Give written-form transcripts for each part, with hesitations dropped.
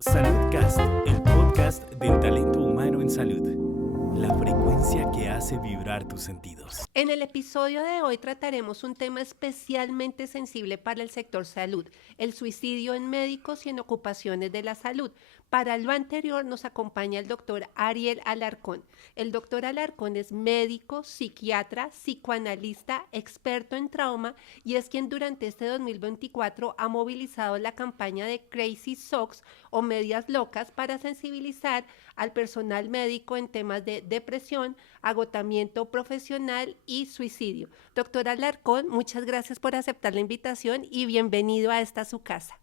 Saludcast, el podcast del talento humano en salud. La frecuencia que hace vibrar tus sentidos. En el episodio de hoy trataremos un tema especialmente sensible para el sector salud, el suicidio en médicos y en ocupaciones de la salud. Para lo anterior nos acompaña el doctor Ariel Alarcón. El doctor Alarcón es médico, psiquiatra, psicoanalista, experto en trauma y es quien durante este 2024 ha movilizado la campaña de Crazy Socks o Medias Locas para sensibilizar al personal médico en temas de depresión, agotamiento profesional y suicidio. Doctor Alarcón, muchas gracias por aceptar la invitación y bienvenido a esta su casa.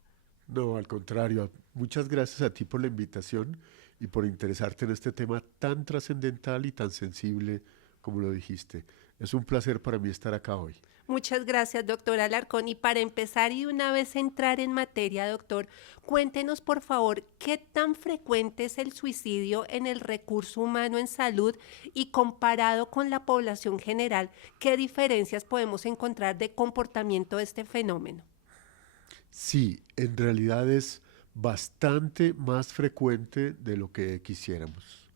No, al contrario, muchas gracias a ti por la invitación y por interesarte en este tema tan trascendental y tan sensible como lo dijiste. Es un placer para mí estar acá hoy. Muchas gracias, doctor Alarcón. Y para empezar y de una vez entrar en materia, doctor, cuéntenos por favor qué tan frecuente es el suicidio en el recurso humano en salud y comparado con la población general, ¿qué diferencias podemos encontrar de comportamiento de este fenómeno? Sí, en realidad es bastante más frecuente de lo que quisiéramos.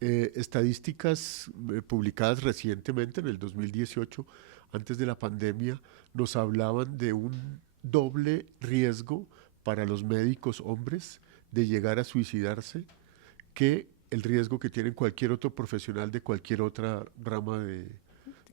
Estadísticas publicadas recientemente en el 2018, antes de la pandemia, nos hablaban de un doble riesgo para los médicos hombres de llegar a suicidarse que el riesgo que tienen cualquier otro profesional de cualquier otra rama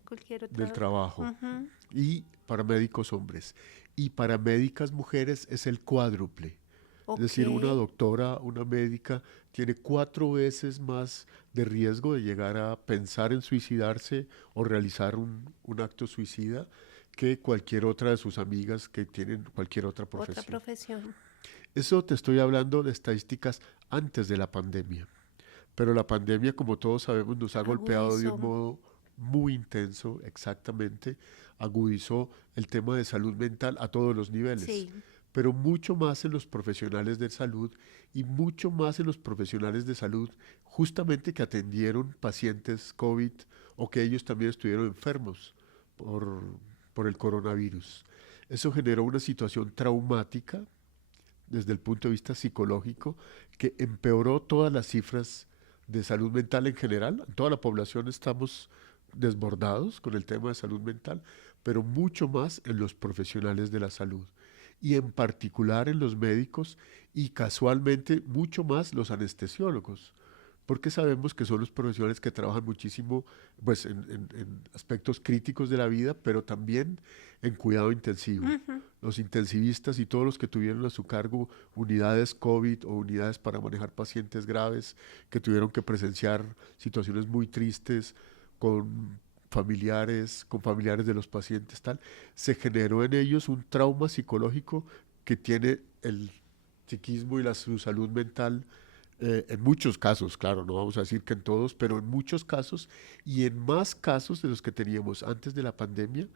Cualquier del otra. trabajo. Ujú. Y para médicos hombres. Y para médicas mujeres es el cuádruple. Es Ok. decir, una doctora, una médica, tiene 4 veces más de riesgo de llegar a pensar en suicidarse o realizar un acto suicida que cualquier otra de sus amigas que tienen cualquier otra Otra profesión. profesión. Eso te estoy hablando de estadísticas antes de la pandemia. Pero la pandemia, como todos sabemos, nos ha golpeado de Agudizó. un modo muy intenso, exactamente, agudizó el tema de salud mental a todos los niveles, Sí. pero mucho más en los profesionales de salud y mucho más en los profesionales de salud justamente que atendieron pacientes COVID o que ellos también estuvieron enfermos por, por el coronavirus. Eso generó una situación traumática desde el punto de vista psicológico que empeoró todas las cifras de salud mental en general. En toda la población estamos desbordados con el tema de salud mental, pero mucho más en los profesionales de la salud y en particular en los médicos y casualmente mucho más los anestesiólogos, porque sabemos que son los profesionales que trabajan muchísimo pues, en aspectos críticos de la vida, pero también en cuidado intensivo. Ujú. Los intensivistas y todos los que tuvieron a su cargo unidades COVID o unidades para manejar pacientes graves, que tuvieron que presenciar situaciones muy tristes con familiares de los pacientes, tal, se generó en ellos un trauma psicológico que tiene el psiquismo y su salud mental en muchos casos, claro, no vamos a decir que en todos, pero en muchos casos y en más casos de los que teníamos antes de la pandemia,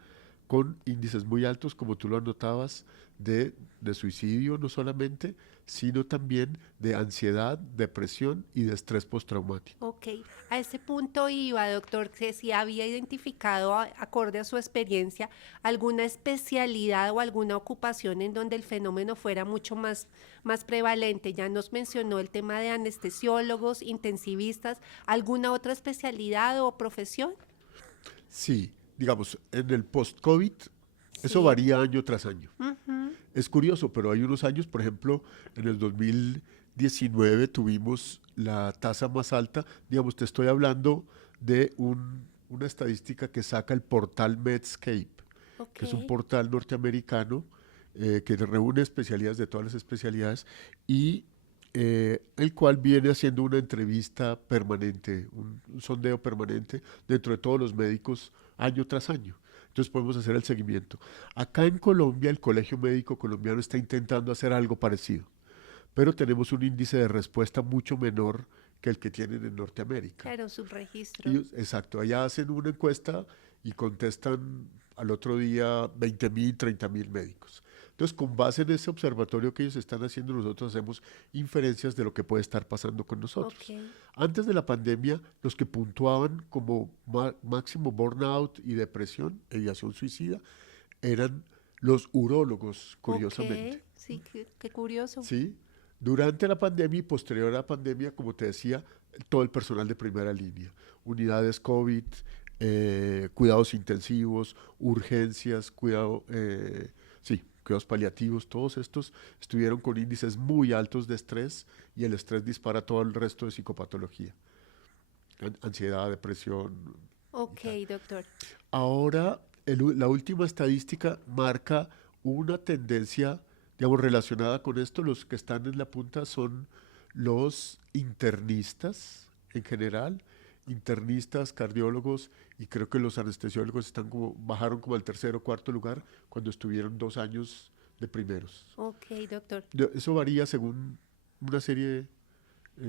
con índices muy altos, como tú lo anotabas, de suicidio no solamente, sino también de ansiedad, depresión y de estrés postraumático. Ok, a ese punto iba, doctor, que si había identificado, acorde a su experiencia, alguna especialidad o alguna ocupación en donde el fenómeno fuera mucho más prevalente. Ya nos mencionó el tema de anestesiólogos, intensivistas, ¿alguna otra especialidad o profesión? Sí, digamos, en el post-COVID, eso Sí. varía año tras año. Ujú. Es curioso, pero hay unos años, por ejemplo, en el 2019 tuvimos la tasa más alta, digamos, te estoy hablando de una estadística que saca el portal Medscape, Ok. que es un portal norteamericano que reúne especialidades de todas las especialidades y el cual viene haciendo una entrevista permanente, un sondeo permanente dentro de todos los médicos año tras año. Entonces podemos hacer el seguimiento. Acá en Colombia, el Colegio Médico Colombiano está intentando hacer algo parecido, pero tenemos un índice de respuesta mucho menor que el que tienen en Norteamérica. Claro, subregistro. Ellos, exacto, allá hacen una encuesta y contestan al otro día 20.000, 30.000 médicos. Entonces, con base en ese observatorio que ellos están haciendo, nosotros hacemos inferencias de lo que puede estar pasando con Ok. nosotros. Antes de la pandemia, los que puntuaban como máximo burnout y depresión e ideación suicida eran los urólogos, Ok, curiosamente. sí, qué curioso. ¿Sí? Durante la pandemia y posterior a la pandemia, como te decía, todo el personal de primera línea, unidades COVID, cuidados intensivos, urgencias, sí, cuidados paliativos, todos estos estuvieron con índices muy altos de estrés y el estrés dispara todo el resto de psicopatología, ansiedad, depresión. Ok, doctor. Ahora, la última estadística marca una tendencia, digamos, relacionada con esto. Los que están en la punta son los internistas en general, internistas, cardiólogos, y creo que los anestesiólogos bajaron como al tercer o cuarto lugar cuando estuvieron 2 años de primeros. Ok, doctor. Eso varía según una serie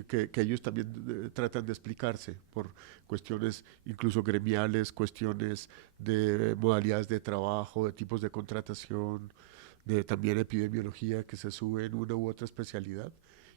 que ellos también tratan de explicarse por cuestiones incluso gremiales, cuestiones de modalidades de trabajo, de tipos de contratación, de también epidemiología que se sube en una u otra especialidad,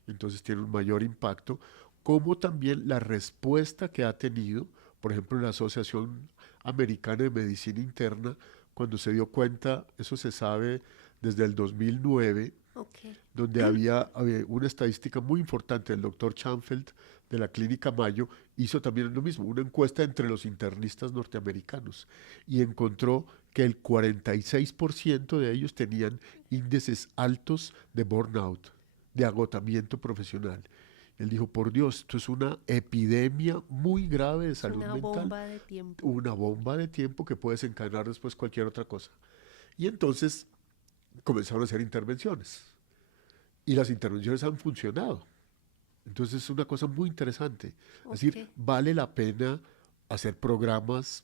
entonces tiene un mayor impacto, como también la respuesta que ha tenido, por ejemplo, la Asociación Americana de Medicina Interna, cuando se dio cuenta, eso se sabe desde el 2009, Ok. donde había una estadística muy importante. El doctor Chanfeld de la Clínica Mayo hizo también lo mismo, una encuesta entre los internistas norteamericanos y encontró que el 46% de ellos tenían índices altos de burnout, de agotamiento profesional. Él dijo, por Dios, esto es una epidemia muy grave de Es salud una mental, bomba de tiempo. una bomba de tiempo que puede desencadenar después cualquier otra cosa. Y entonces comenzaron a hacer intervenciones. Y las intervenciones han funcionado. Entonces es una cosa muy interesante. Es decir, Ok. vale la pena hacer programas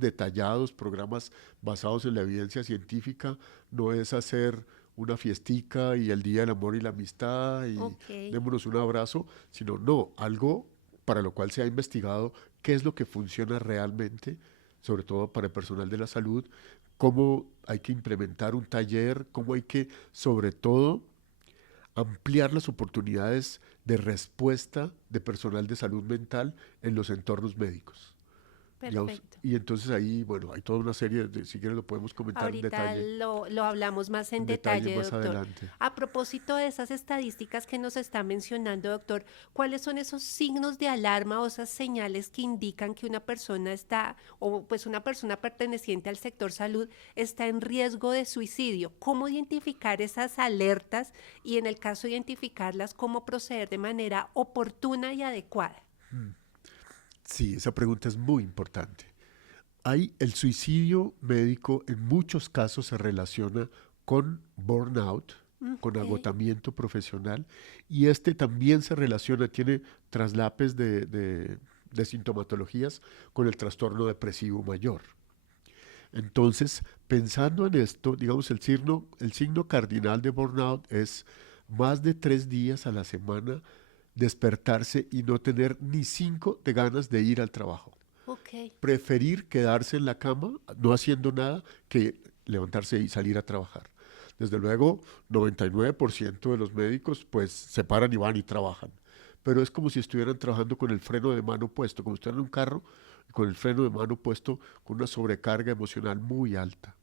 detallados, programas basados en la evidencia científica. No es hacer una fiestica y el Día del Amor y la Amistad y Ok. démonos un abrazo, sino no, algo para lo cual se ha investigado qué es lo que funciona realmente, sobre todo para el personal de la salud, cómo hay que implementar un taller, cómo hay que, sobre todo, ampliar las oportunidades de respuesta de personal de salud mental en los entornos médicos. Digamos, Perfecto. y entonces ahí, bueno, hay toda una serie de, si quieres lo podemos comentar Ahorita lo hablamos más en en detalle detalle, más doctor. adelante. A propósito de esas estadísticas que nos está mencionando, doctor, ¿cuáles son esos signos de alarma o esas señales que indican que una persona está, o pues una persona perteneciente al sector salud, está en riesgo de suicidio? ¿Cómo identificar esas alertas y en el caso de identificarlas, cómo proceder de manera oportuna y adecuada? Sí, esa pregunta es muy importante. El suicidio médico en muchos casos se relaciona con burnout, con Ok, agotamiento profesional, y este también se relaciona, tiene traslapes de sintomatologías con el trastorno depresivo mayor. Entonces, pensando en esto, digamos, el signo cardinal de burnout es más de 3 días a la semana despertarse y no tener ni 5 de ganas de ir al trabajo. ok, Preferir quedarse en la cama no haciendo nada que levantarse y salir a trabajar. Desde luego, 99% de los médicos pues se paran y van y trabajan. Pero es como si estuvieran trabajando con el freno de mano puesto, como si estuvieran en un carro con el freno de mano puesto con una sobrecarga emocional muy alta.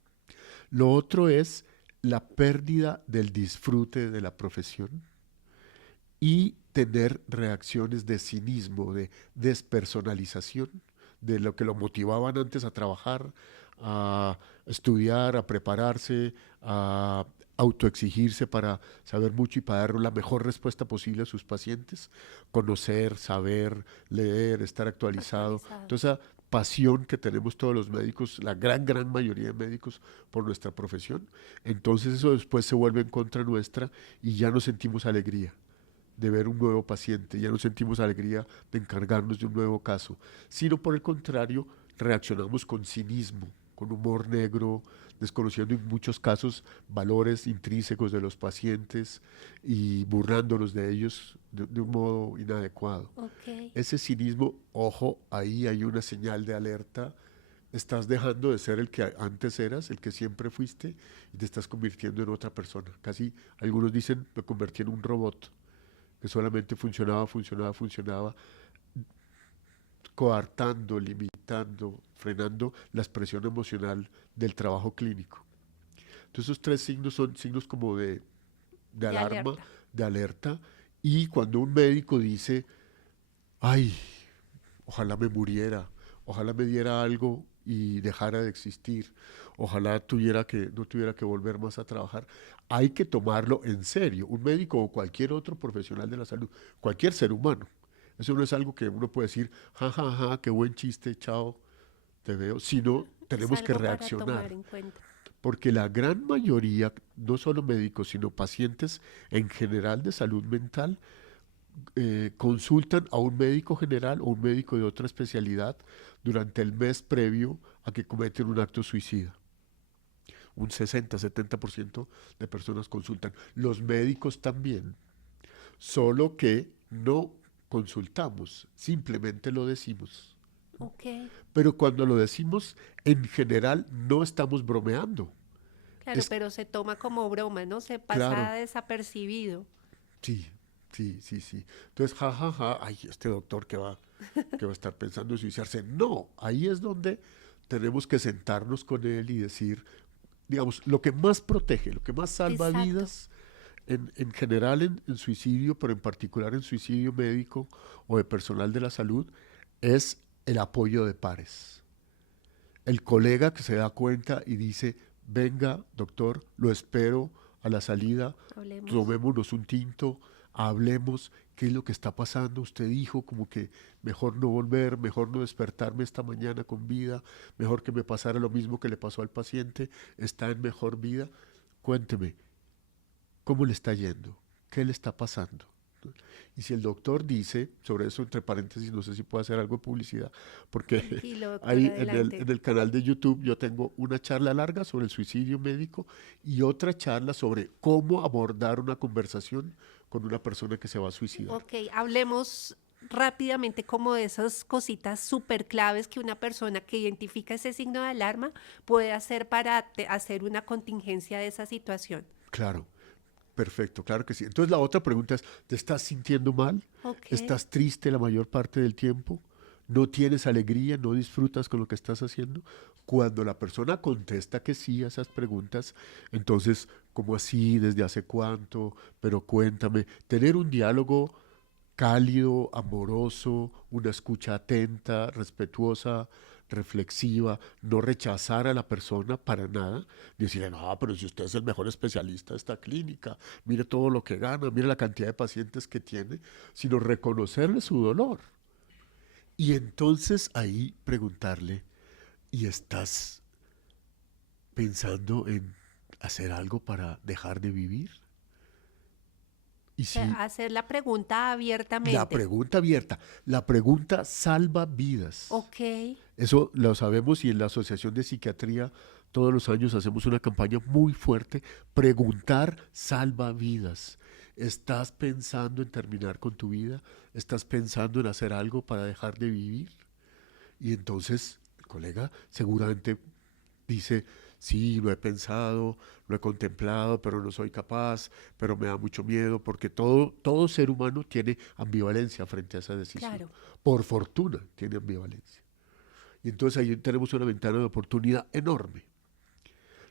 Lo otro es la pérdida del disfrute de la profesión y tener reacciones de cinismo, de despersonalización, de lo que lo motivaban antes a trabajar, a estudiar, a prepararse, a autoexigirse para saber mucho y para dar la mejor respuesta posible a sus pacientes, conocer, saber, leer, estar actualizado. actualizado. Toda esa pasión que tenemos todos los médicos, la gran mayoría de médicos por nuestra profesión, entonces eso después se vuelve en contra nuestra y ya no sentimos alegría de ver un nuevo paciente, ya no sentimos alegría de encargarnos de un nuevo caso, sino por el contrario, reaccionamos con cinismo, con humor negro, desconociendo en muchos casos valores intrínsecos de los pacientes y burlándonos de ellos de un modo inadecuado. Ok. Ese cinismo, ojo, ahí hay una señal de alerta. Estás dejando de ser el que antes eras, el que siempre fuiste, y te estás convirtiendo en otra persona. Casi algunos dicen, me convertí en un robot que solamente funcionaba, coartando, limitando, frenando la expresión emocional del trabajo clínico. Entonces esos 3 signos son signos como de De alarma, alerta. de alerta, y cuando un médico dice, ay, ojalá me muriera, ojalá me diera algo y dejara de existir, ojalá no tuviera que volver más a trabajar, hay que tomarlo en serio. Un médico o cualquier otro profesional de la salud, cualquier ser humano. Eso no es algo que uno puede decir, ja, ja, ja, qué buen chiste, chao, te veo, sino Es tenemos que algo para reaccionar. tomar en cuenta. Porque la gran mayoría, no solo médicos, sino pacientes en general de salud mental, consultan a un médico general o un médico de otra especialidad durante el mes previo a que cometen un acto suicida. Un 60-70% de personas consultan. Los médicos también, solo que no consultamos, simplemente lo decimos. Ok, Pero cuando lo decimos, en general no estamos bromeando. claro, Es pero se toma como broma, ¿no? Se claro, pasa desapercibido. sí, sí, sí, sí. Entonces, ja, ja, ja, ay, este doctor que va a estar pensando en suicidarse. No, ahí es donde tenemos que sentarnos con él y decir, digamos, lo que más protege, lo que más salva Exacto. vidas, en general en suicidio, pero en particular en suicidio médico o de personal de la salud, es el apoyo de pares. El colega que se da cuenta y dice, venga, doctor, lo espero a la salida, Hablemos. tomémonos un tinto, hablemos, qué es lo que está pasando. Usted dijo como que mejor no volver, mejor no despertarme esta mañana con vida, mejor que me pasara lo mismo que le pasó al paciente, está en mejor vida. Cuénteme, ¿cómo le está yendo? ¿Qué le está pasando? Y si el doctor dice, sobre eso entre paréntesis, no sé si puedo hacer algo de publicidad, porque Tranquilo, doctor, ahí adelante. en el canal de YouTube yo tengo una charla larga sobre el suicidio médico y otra charla sobre cómo abordar una conversación con una persona que se va a suicidar. Ok, hablemos rápidamente como de esas cositas súper claves que una persona que identifica ese signo de alarma puede hacer para hacer una contingencia de esa situación. Claro, perfecto, claro que sí. Entonces la otra pregunta es, ¿te estás sintiendo mal? Ok, ¿Estás triste la mayor parte del tiempo? ¿No tienes alegría? ¿No disfrutas con lo que estás haciendo? Cuando la persona contesta que sí a esas preguntas, entonces, ¿cómo así? ¿Desde hace cuánto? Pero cuéntame, tener un diálogo cálido, amoroso, una escucha atenta, respetuosa, reflexiva, no rechazar a la persona para nada, decirle, no, pero si usted es el mejor especialista de esta clínica, mire todo lo que gana, mire la cantidad de pacientes que tiene, sino reconocerle su dolor. Y entonces ahí preguntarle, ¿y estás pensando en hacer algo para dejar de vivir? Y si hacer la pregunta la abiertamente. pregunta abierta, la pregunta salva vidas. Ok, Eso lo sabemos y en la Asociación de Psiquiatría todos los años hacemos una campaña muy fuerte. Preguntar salva vidas. ¿Estás pensando en terminar con tu vida? ¿Estás pensando en hacer algo para dejar de vivir? Y entonces el colega seguramente dice, sí, lo he pensado, lo he contemplado, pero no soy capaz, pero me da mucho miedo, porque todo ser humano tiene ambivalencia frente a esa decisión. claro. Por fortuna tiene ambivalencia. Y entonces ahí tenemos una ventana de oportunidad enorme.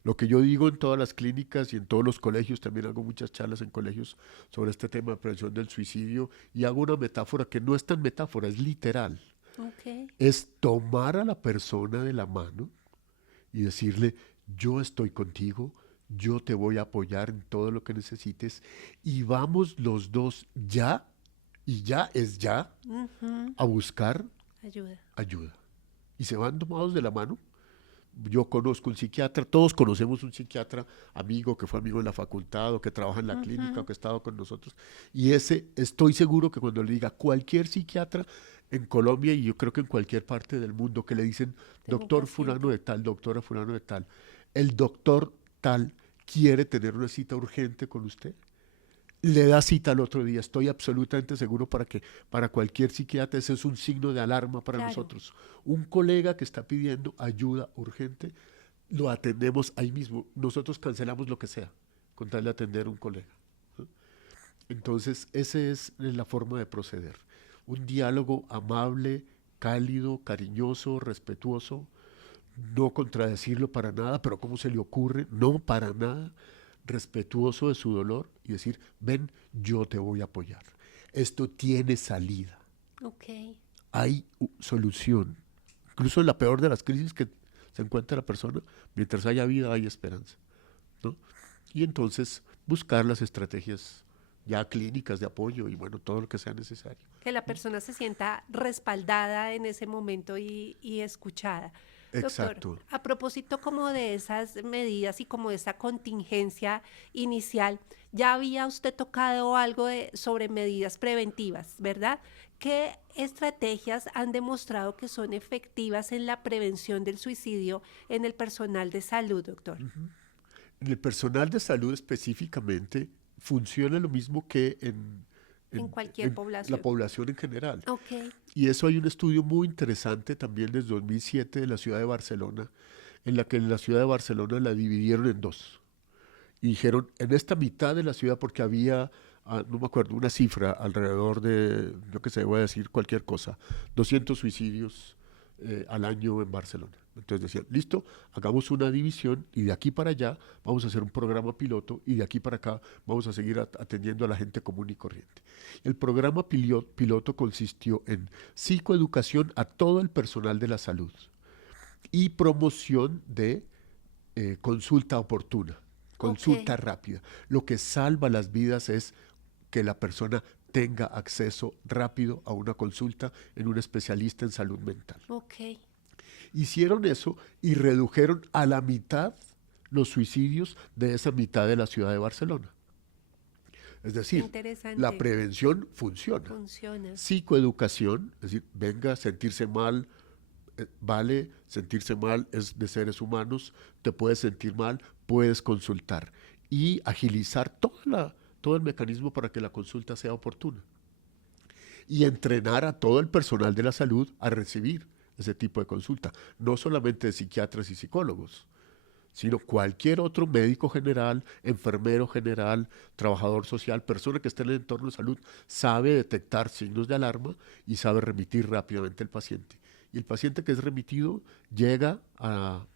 Lo que yo digo en todas las clínicas y en todos los colegios, también hago muchas charlas en colegios sobre este tema de prevención del suicidio y hago una metáfora que no es tan metáfora, es literal. Ok, Es tomar a la persona de la mano y decirle, yo estoy contigo, yo te voy a apoyar en todo lo que necesites y vamos los dos ya, y ya es ya, ujú, a buscar ayuda. ayuda. Y se van tomados de la mano. Yo conozco un psiquiatra, todos conocemos un psiquiatra amigo que fue amigo en la facultad o que trabaja en la clínica o Ujú, que ha estado con nosotros. Y ese, estoy seguro que cuando le diga cualquier psiquiatra en Colombia y yo creo que en cualquier parte del mundo que le dicen tengo un doctor fulano paciente. de tal, doctora fulano de tal, el doctor tal quiere tener una cita urgente con usted, le da cita al otro día. Estoy absolutamente seguro para que para cualquier psiquiatra ese es un signo de alarma para Claro, nosotros. Un colega que está pidiendo ayuda urgente, lo atendemos ahí mismo. Nosotros cancelamos lo que sea con tal de atender a un colega. ¿No? Entonces, esa es la forma de proceder. Un diálogo amable, cálido, cariñoso, respetuoso, no contradecirlo para nada, pero ¿cómo se le ocurre? No, para nada. respetuoso de su dolor y decir, ven, yo te voy a apoyar. Esto tiene salida. Ok. Hay solución. Incluso en la peor de las crisis que se encuentra la persona, mientras haya vida hay esperanza, ¿no? Y entonces buscar las estrategias ya clínicas de apoyo y bueno, todo lo que sea necesario. Que la persona se sienta respaldada en ese momento y escuchada. Exacto. Doctor, a propósito como de esas medidas y como de esa contingencia inicial, ya había usted tocado algo sobre medidas preventivas, ¿verdad? ¿Qué estrategias han demostrado que son efectivas en la prevención del suicidio en el personal de salud, doctor? En el personal de salud específicamente funciona lo mismo que En cualquier la población. población en general. Ok, Y eso hay un estudio muy interesante también desde 2007 de la ciudad de Barcelona, en la que la ciudad de Barcelona la dividieron en dos. Y dijeron, en esta mitad de la ciudad, porque había, no me acuerdo, una cifra alrededor de, yo qué sé, voy a decir cualquier cosa, 200 suicidios al año en Barcelona. Entonces decían, listo, hagamos una división y de aquí para allá vamos a hacer un programa piloto y de aquí para acá vamos a seguir atendiendo a la gente común y corriente. El programa piloto consistió en psicoeducación a todo el personal de la salud y promoción de consulta oportuna, consulta ok, rápida. Lo que salva las vidas es que la persona tenga acceso rápido a una consulta en un especialista en salud mental. ok. Hicieron eso y redujeron a la mitad los suicidios de esa mitad de la ciudad de Barcelona. Es decir, la Interesante. prevención funciona. Funciona. Psicoeducación, es decir, venga, sentirse mal, vale, sentirse mal es de seres humanos, te puedes sentir mal, puedes consultar. Y agilizar todo el mecanismo para que la consulta sea oportuna. Y entrenar a todo el personal de la salud a recibir ese tipo de consulta, no solamente de psiquiatras y psicólogos, sino cualquier otro médico general, enfermero general, trabajador social, persona que esté en el entorno de salud, sabe detectar signos de alarma y sabe remitir rápidamente al paciente. Y el paciente que es remitido llega a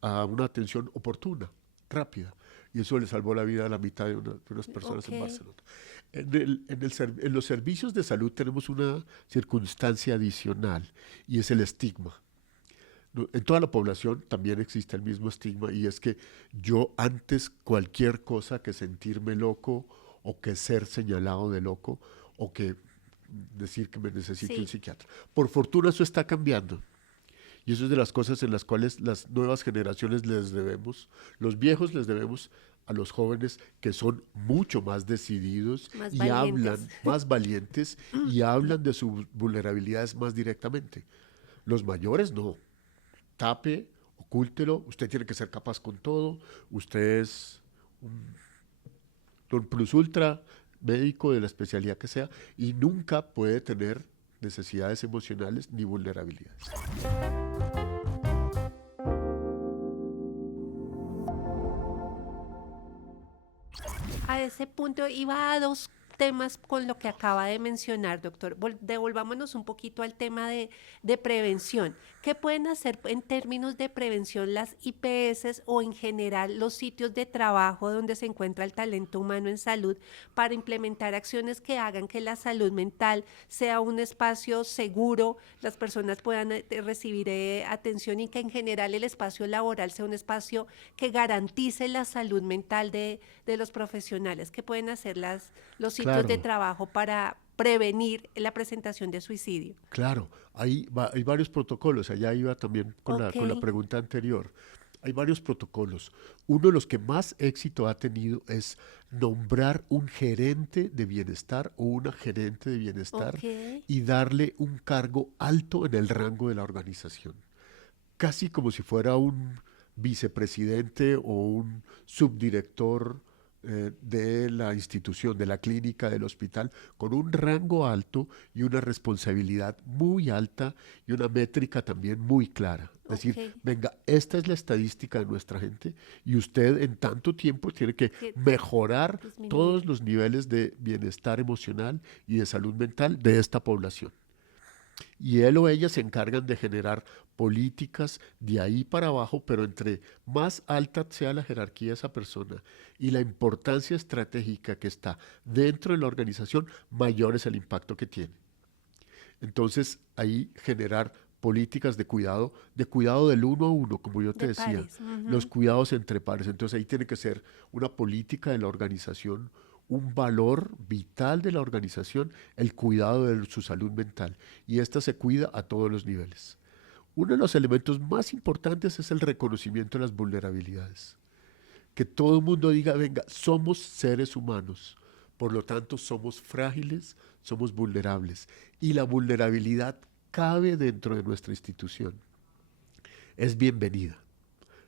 una atención oportuna, rápida. Y eso le salvó la vida a la mitad de unas personas en Ok. Barcelona. En los servicios de salud tenemos una circunstancia adicional y es el estigma. En toda la población también existe el mismo estigma y es que yo antes cualquier cosa que sentirme loco o que ser señalado de loco o que decir que me necesito un Sí, psiquiatra. Por fortuna eso está cambiando. Y eso es de las cosas en las cuales las nuevas generaciones les debemos, los viejos les debemos a los jóvenes que son mucho más decididos más y valientes. hablan más valientes y hablan de sus vulnerabilidades más directamente. Los mayores no. Tape, ocúltelo, usted tiene que ser capaz con todo, usted es un don plus ultra, médico de la especialidad que sea, y nunca puede tener necesidades emocionales ni vulnerabilidades. A ese punto iba a dos temas con lo que acaba de mencionar, doctor. Devolvámonos un poquito al tema de prevención. ¿Qué pueden hacer en términos de prevención las IPS o en general los sitios de trabajo donde se encuentra el talento humano en salud para implementar acciones que hagan que la salud mental sea un espacio seguro, las personas puedan recibir atención y que en general el espacio laboral sea un espacio que garantice la salud mental de los profesionales? ¿Qué pueden hacer los sitios de Claro, trabajo para prevenir la presentación de suicidio? claro, hay varios protocolos, allá iba también Ok, con la pregunta anterior. Hay varios protocolos. Uno de los que más éxito ha tenido es nombrar un gerente de bienestar o una gerente de bienestar ok, y darle un cargo alto en el rango de la organización, casi como si fuera un vicepresidente o un subdirector de la institución, de la clínica, del hospital, con un rango alto y una responsabilidad muy alta y una métrica también muy clara. Es decir, ok. venga, esta es la estadística de nuestra gente y usted en tanto tiempo tiene que Que mejorar todos disminuir. los niveles de bienestar emocional y de salud mental de esta población. Y él o ella se encargan de generar políticas de ahí para abajo, pero entre más alta sea la jerarquía de esa persona y la importancia estratégica que está dentro de la organización, mayor es el impacto que tiene. Entonces, ahí generar políticas de cuidado del uno a uno, como yo te De decía, pares. los cuidados entre pares. Entonces, ahí tiene que ser una política de la organización, un valor vital de la organización, el cuidado de su salud mental. Y esta se cuida a todos los niveles. Uno de los elementos más importantes es el reconocimiento de las vulnerabilidades. Que todo el mundo diga, venga, somos seres humanos, por lo tanto somos frágiles, somos vulnerables. Y la vulnerabilidad cabe dentro de nuestra institución. Es bienvenida.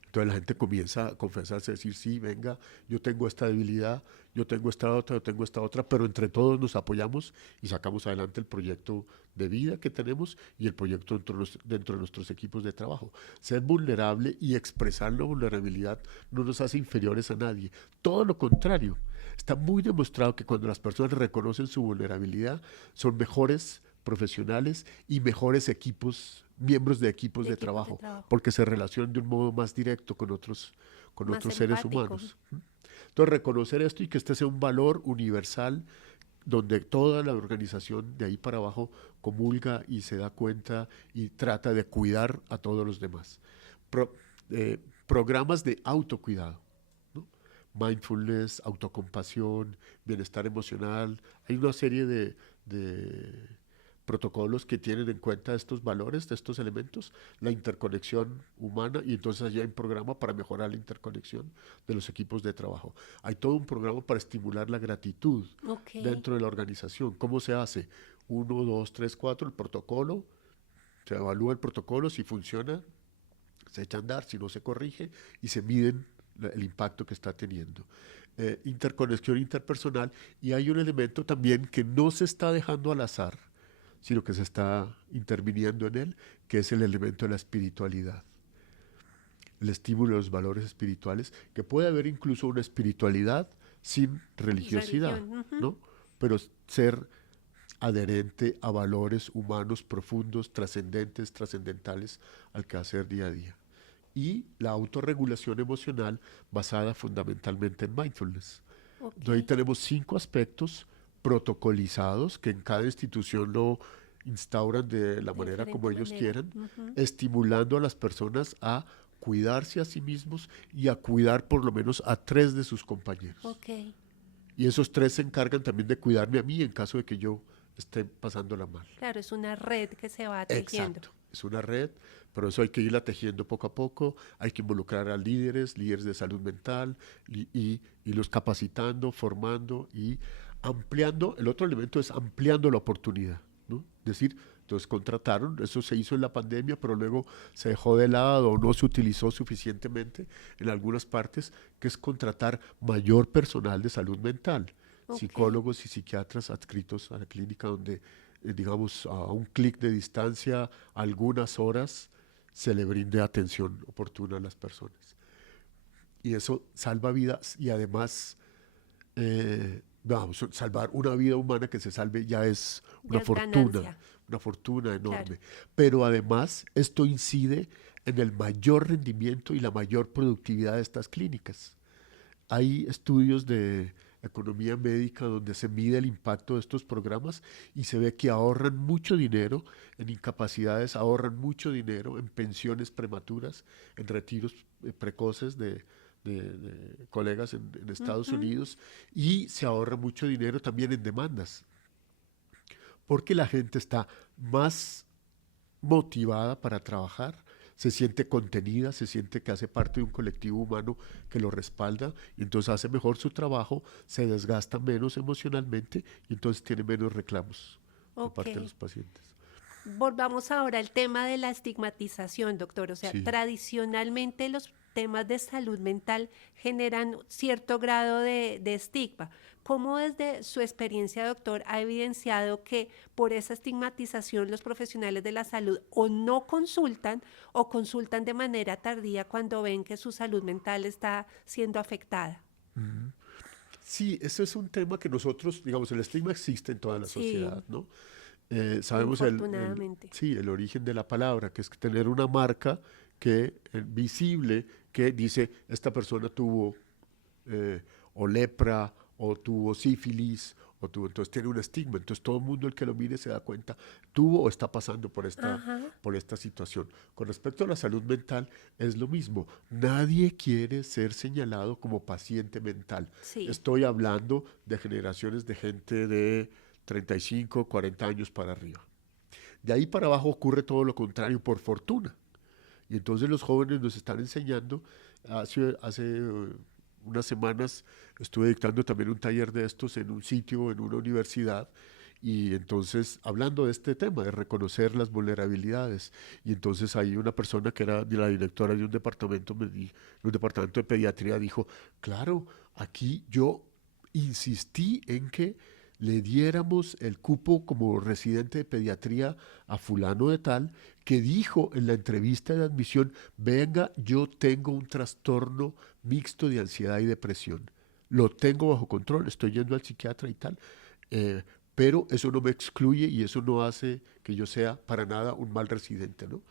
Entonces la gente comienza a confesarse, a decir, sí, venga, yo tengo esta debilidad, yo tengo esta otra, yo tengo esta otra, pero entre todos nos apoyamos y sacamos adelante el proyecto de vida que tenemos y el proyecto dentro de nuestros equipos de trabajo. Ser vulnerable y expresar la vulnerabilidad no nos hace inferiores a nadie. Todo lo contrario. Está muy demostrado que cuando las personas reconocen su vulnerabilidad, son mejores profesionales y mejores equipos, miembros de equipos de trabajo, porque se relacionan de un modo más directo con otros Más seres empático. humanos. Entonces, reconocer esto y que este sea un valor universal donde toda la organización de ahí para abajo comulga y se da cuenta y trata de cuidar a todos los demás. Programas de autocuidado, ¿no? Mindfulness, autocompasión, bienestar emocional. Hay una serie de protocolos que tienen en cuenta estos valores, de estos elementos, la interconexión humana, y entonces allí hay un programa para mejorar la interconexión de los equipos de trabajo. Hay todo un programa para estimular la gratitud dentro de la organización. ¿Cómo se hace? 1, 2, 3, 4, el protocolo, se evalúa el protocolo, si funciona, se echa a andar, si no se corrige, y se miden el impacto que está teniendo. Interconexión interpersonal, y hay un elemento también que no se está dejando al azar, sino que se está interviniendo en él, que es el elemento de la espiritualidad. El estímulo de los valores espirituales, que puede haber incluso una espiritualidad sin religiosidad, ¿no? Pero ser adherente a valores humanos profundos, trascendentes, trascendentales al quehacer día a día. Y la autorregulación emocional basada fundamentalmente en mindfulness. Entonces ahí tenemos 5 aspectos protocolizados que en cada institución lo instauran de la manera como ellos quieran, estimulando a las personas a cuidarse a sí mismos y a cuidar por lo menos a 3 de sus compañeros. Y esos 3 se encargan también de cuidarme a mí en caso de que yo esté pasándola mal. Claro, es una red que se va tejiendo. Exacto, es una red, pero eso hay que irla tejiendo poco a poco, hay que involucrar a líderes de salud mental y los capacitando, formando y ampliando. El otro elemento es ampliando la oportunidad, ¿no? Es decir, entonces contrataron, eso se hizo en la pandemia, pero luego se dejó de lado o no se utilizó suficientemente en algunas partes, que es contratar mayor personal de salud mental, psicólogos y psiquiatras adscritos a la clínica donde, digamos, a un clic de distancia, algunas horas, se le brinde atención oportuna a las personas. Y eso salva vidas y además, vamos, salvar una vida humana que se salve ya es una fortuna enorme. Claro. Pero además esto incide en el mayor rendimiento y la mayor productividad de estas clínicas. Hay estudios de economía médica donde se mide el impacto de estos programas y se ve que ahorran mucho dinero en incapacidades, ahorran mucho dinero en pensiones prematuras, en retiros precoces de colegas en Estados Unidos, y se ahorra mucho dinero también en demandas, porque la gente está más motivada para trabajar, se siente contenida, se siente que hace parte de un colectivo humano que lo respalda y entonces hace mejor su trabajo, se desgasta menos emocionalmente y entonces tiene menos reclamos por parte de los pacientes. Volvamos ahora al tema de la estigmatización, doctor. O sea, tradicionalmente los temas de salud mental generan cierto grado de estigma. ¿Cómo desde su experiencia, doctor, ha evidenciado que por esa estigmatización los profesionales de la salud o no consultan o consultan de manera tardía cuando ven que su salud mental está siendo afectada? Sí, eso es un tema que nosotros, digamos, el estigma existe en toda la sociedad, ¿no? sabemos Infortunadamente. sí, el origen de la palabra, que es tener una marca que, visible, que dice, esta persona tuvo eh, o lepra, o tuvo sífilis, o tuvo, entonces tiene un estigma. Entonces todo el mundo el que lo mire se da cuenta, tuvo o está pasando Ajá, por esta situación. Con respecto a la salud mental, es lo mismo. Nadie quiere ser señalado como paciente mental. sí. Estoy hablando de generaciones de gente de 35, 40 años para arriba. De ahí para abajo ocurre todo lo contrario, por fortuna. Y entonces los jóvenes nos están enseñando, hace unas semanas estuve dictando también un taller de estos en un sitio, en una universidad, y entonces hablando de este tema, de reconocer las vulnerabilidades. Y entonces ahí una persona que era de la directora de un departamento, un departamento de pediatría, dijo, claro, aquí yo insistí en que le diéramos el cupo como residente de pediatría a fulano de tal, que dijo en la entrevista de admisión, venga, yo tengo un trastorno mixto de ansiedad y depresión. Lo tengo bajo control, estoy yendo al psiquiatra y tal, eh, pero eso no me excluye y eso no hace que yo sea para nada un mal residente, ¿no?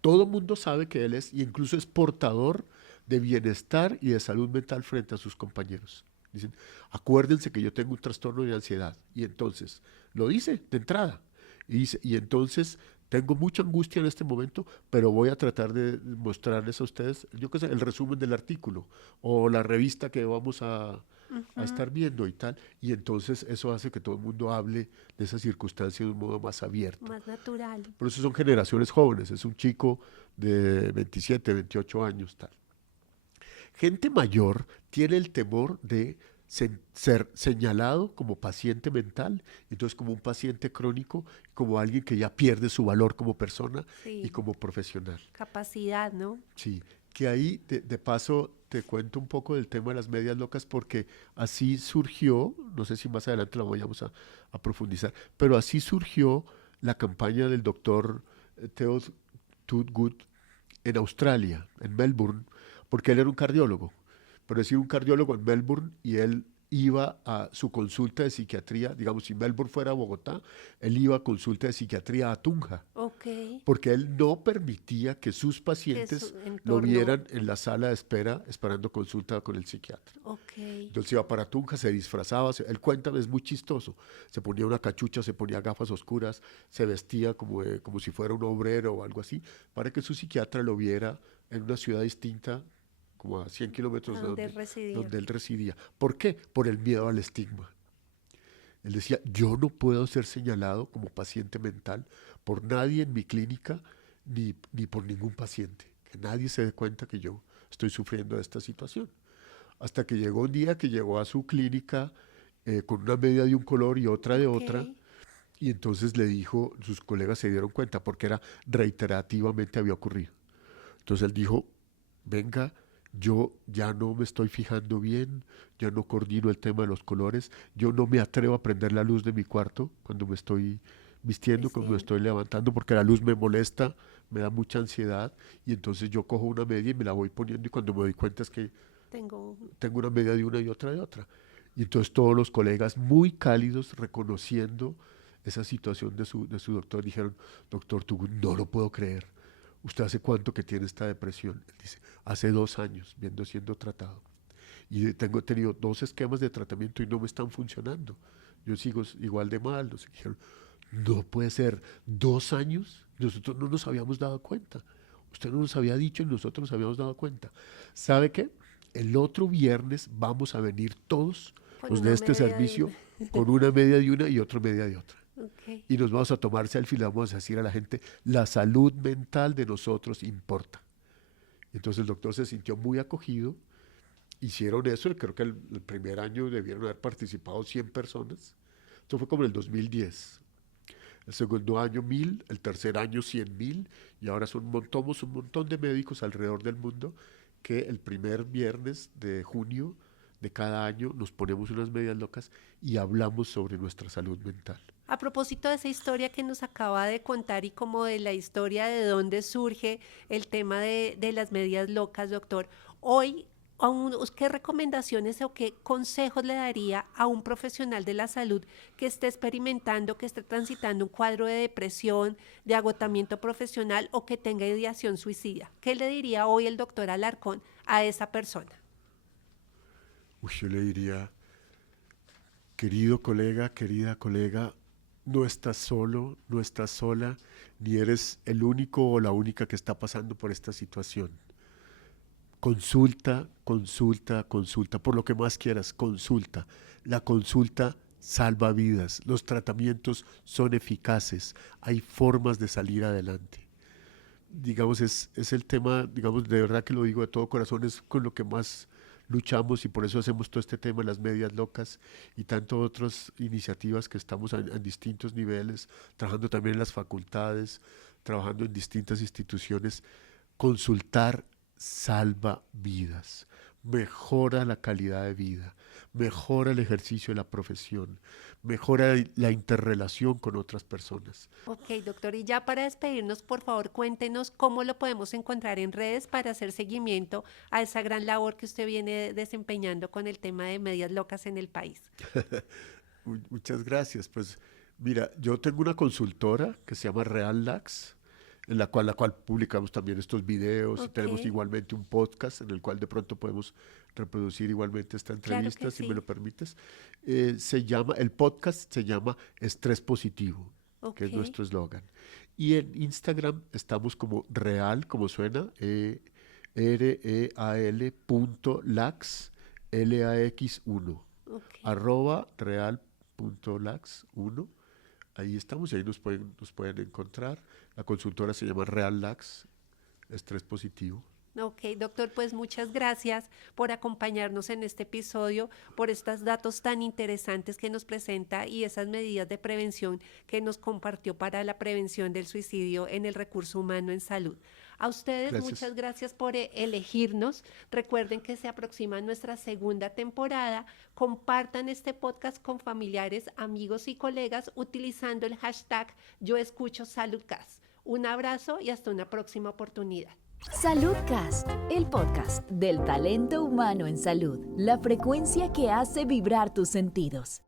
Todo el mundo sabe que él es, y incluso es portador de bienestar y de salud mental frente a sus compañeros. Dicen, acuérdense que yo tengo un trastorno de ansiedad. Y entonces, lo dice de entrada. Y dice, y entonces tengo mucha angustia en este momento, pero voy a tratar de mostrarles a ustedes, yo qué sé, el resumen del artículo o la revista que vamos a Ujú, estar viendo y tal. Y entonces eso hace que todo el mundo hable de esa circunstancia de un modo más abierto. más natural. Por eso son generaciones jóvenes, es un chico de 27, 28 años, tal. Gente mayor tiene el temor de ser señalado como paciente mental, entonces como un paciente crónico, como alguien que ya pierde su valor como persona y Sí, como profesional. capacidad, ¿no? Sí, que ahí de paso te cuento un poco del tema de las medias locas porque así surgió, no sé si más adelante lo vayamos a profundizar, pero así surgió la campaña del doctor Theo Tudgood en Australia, en Melbourne, porque él era un cardiólogo, pero decir un cardiólogo en Melbourne y él iba a su consulta de psiquiatría, digamos, si Melbourne fuera Bogotá, él iba a consulta de psiquiatría a Tunja, Ok, porque él no permitía que sus que su pacientes lo entorno, vieran en la sala de espera esperando consulta con el psiquiatra. ok, Entonces iba para Tunja, se disfrazaba, él cuenta, es muy chistoso, se ponía una cachucha, se ponía gafas oscuras, se vestía como si fuera un obrero o algo así, para que su psiquiatra lo viera en una ciudad distinta, como a 100 a kilómetros donde residía. donde él residía. ¿Por qué? Por el miedo al estigma. Él decía, yo no puedo ser señalado como paciente mental por nadie en mi clínica, ni por ningún paciente, que nadie se dé cuenta que yo estoy sufriendo de esta situación. Hasta que llegó un día que llegó a su clínica con una media de un color y otra de Ok, otra, y entonces le dijo, sus colegas se dieron cuenta porque era reiterativamente había ocurrido. Entonces él dijo, venga, yo ya no me estoy fijando bien, ya no coordino el tema de los colores, yo no me atrevo a prender la luz de mi cuarto cuando me estoy vistiendo, cuando me Cristian, estoy levantando, porque la luz me molesta, me da mucha ansiedad, y entonces yo cojo una media y me la voy poniendo y cuando me doy cuenta es que tengo, tengo una media de una y otra de otra. Y entonces todos los colegas muy cálidos reconociendo esa situación de su doctor dijeron, doctor, tú no lo puedo creer. ¿Usted hace cuánto que tiene esta depresión? Él dice, hace 2 años, viendo siendo tratado. Y he tenido 2 esquemas de tratamiento y no me están funcionando. Yo sigo igual de mal. Nos dijeron, no puede ser, 2 años. Nosotros no nos habíamos dado cuenta. Usted no nos había dicho y nosotros nos habíamos dado cuenta. ¿Sabe qué? El otro viernes vamos a venir todos con los de una este media de servicio una. con una media de una y otra media de otra. Ok, Y nos vamos a tomar selfie y le vamos a decir a la gente, la salud mental de nosotros importa. Entonces el doctor se sintió muy acogido, hicieron eso, creo que el primer año debieron haber participado 100 personas, esto fue como en el 2010, el segundo año 1000, el tercer año 100.000, y ahora somos un montón de médicos alrededor del mundo que el primer viernes de junio de cada año nos ponemos unas medias locas y hablamos sobre nuestra salud mental. a propósito de esa historia que nos acaba de contar y como de la historia de dónde surge el tema de las medias locas, doctor, hoy ¿Qué recomendaciones o qué consejos le daría a un profesional de la salud que esté experimentando, que esté transitando un cuadro de depresión, de agotamiento profesional o que tenga ideación suicida? ¿Qué le diría hoy el doctor Alarcón a esa persona? Yo le diría, querido colega, querida colega, no estás solo, no estás sola, ni eres el único o la única que está pasando por esta situación. Consulta, consulta, consulta, por lo que más quieras, consulta. La consulta salva vidas, los tratamientos son eficaces, hay formas de salir adelante. Digamos, es el tema, digamos, de verdad que lo digo de todo corazón, es con lo que más luchamos y por eso hacemos todo este tema de las medias locas y tantas otras iniciativas que estamos en distintos niveles, trabajando también en las facultades, trabajando en distintas instituciones. Consultar salva vidas, mejora la calidad de vida, mejora el ejercicio de la profesión, mejora la interrelación con otras personas. Ok, doctor, y ya para despedirnos, por favor, cuéntenos cómo lo podemos encontrar en redes para hacer seguimiento a esa gran labor que usted viene desempeñando con el tema de medias locas en el país. Muchas gracias. Pues mira, yo tengo una consultora que se llama Real Lax, en la cual publicamos también estos videos y tenemos Ok. igualmente un podcast en el cual de pronto podemos reproducir igualmente esta Claro entrevista, que si sí. me lo permites. El podcast se llama Estrés Positivo, que es Ok. nuestro eslogan. Y en Instagram estamos como real, como suena, real.lax, LAX1, Ok. @real.lax1. Ahí estamos y ahí nos pueden encontrar. La consultora se llama Real Lax, Estrés Positivo. Ok, doctor, pues muchas gracias por acompañarnos en este episodio, por estos datos tan interesantes que nos presenta y esas medidas de prevención que nos compartió para la prevención del suicidio en el recurso humano en salud. A ustedes, Gracias. muchas gracias por elegirnos. Recuerden que se aproxima nuestra segunda temporada. Compartan este podcast con familiares, amigos y colegas utilizando el hashtag Yo Escucho Saludcast. Un abrazo y hasta una próxima oportunidad. Saludcast, el podcast del talento humano en salud, la frecuencia que hace vibrar tus sentidos.